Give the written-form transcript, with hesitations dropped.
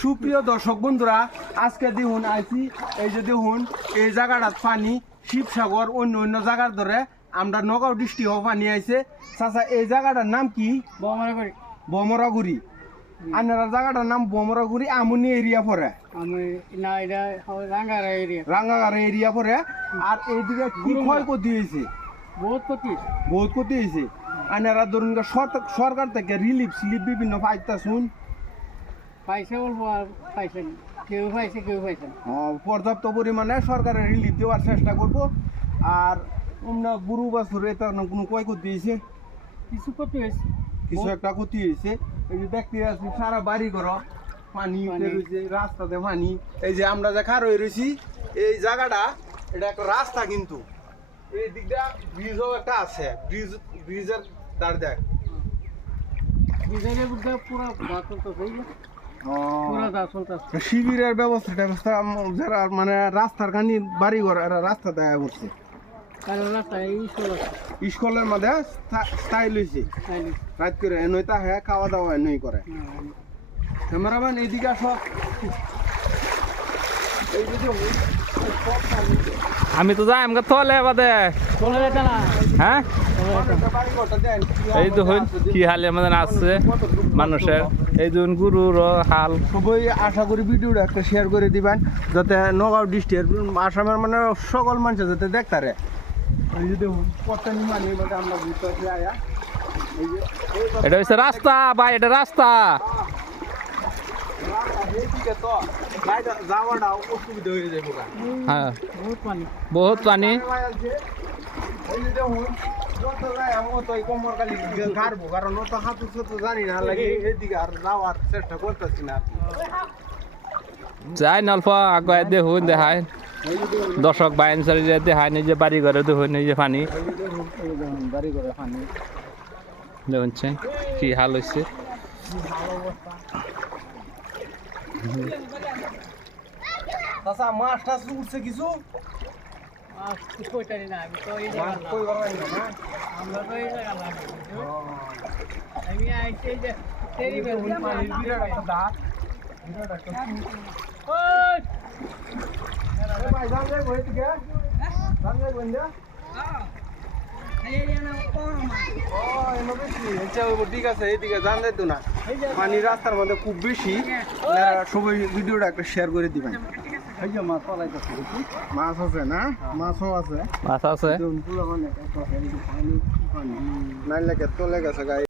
সুপ্রিয় দর্শক বন্ধুরা, আজকে দেখুন আইছি এই যে দেখুন এই জায়গাটার পানি শিবসাগর অন্য অন্য জায়গার ধরে আমরা নগাঁও ডিস্ট্রিক্টও পানি আইছে। চাচা এই জায়গাটার নাম কি? বমরাগুড়ি। আপনার জায়গাটার নাম বমরাগুড়ি আমনি এরিয়া পরে, রাঙ্গাগাড়া এরিয়া পরে। আর এইদিকে কি ক্ষয়ক্ষতি হয়েছে? বহুত ক্ষতি হয়েছে। আপনারা ধরুন সরকার থেকে রিলিফ স্লিপ বিভিন্ন পাইতা শুন পর্যাপ্ত পরিমাণে সরকারের রিলিফ দেওয়ার চেষ্টা করবো। আর বুড়ো বছরে কোনো ক্ষয়ক্ষতি হয়েছে? কিছু ক্ষতি হয়েছে, কিছু একটা ক্ষতি হয়েছে। এই যে দেখতে আসছি সারা বাড়ি ঘর পানি রয়েছে, রাস্তাতে পানি। এই যে আমরা যে খার হয়ে রয়েছি এই জায়গাটা, এটা একটা রাস্তা, কিন্তু এই দিকটা ব্রিজও একটা আছে। ব্রিজের দাঁড় দেখ শিবিরের ব্যবস্থা যারা মানে রাস্তার খানি বাড়ি ঘর রাস্তা দেয়া করছে। স্কুলের মধ্যে স্টাইল হয়েছে রাত করে এনই তা হ্যাঁ খাওয়া দাওয়া এনই করে। ক্যামেরাম্যান এইদিকে সব আমি তো যাই আমাকে তোলে বাদে হ্যাঁ এই দেখুন কি হাল আমাদের আসছে মানুষের। এই দেখুন গুরুর হাল। সবাই আশা করি ভিডিওটা একটা শেয়ার করে দিবেন যাতে নগাঁও ডিস্ট্রিক্ট আসামের মানে সকল মানুষ যাতে দেখতারে। এই যে দেখুন কতনি মানে আমরা ঘুরতে আসি আয়া। এটা হচ্ছে রাস্তা ভাই, এটা রাস্তা। হ্যাঁ বহুত পানি। কারণ তো হাঁটু জানি না লাগে এদিকে আর যাওয়ার চেষ্টা করতেছি না। যাই নল্প আগুয়াই দেখুন দেখায় দর্শক বাইন চালিয়ে দেখায় নিজে বাড়ি ঘরে দেখুন নিজে পানি বাড়ি ঘরে পানি দেখুন কি হাল হয়েছে। চাচা মাছ টাছ উঠছে কিছু? ঠিক আছে, এইদিকে জান যাইতো না, পানি রাস্তার মধ্যে খুব বেশি। সবাই ভিডিওটা একটা শেয়ার করে দিবেন। মাছ আছে না? মাছও আছে, মাছ আছে নাইলে তলে গেছে গাই।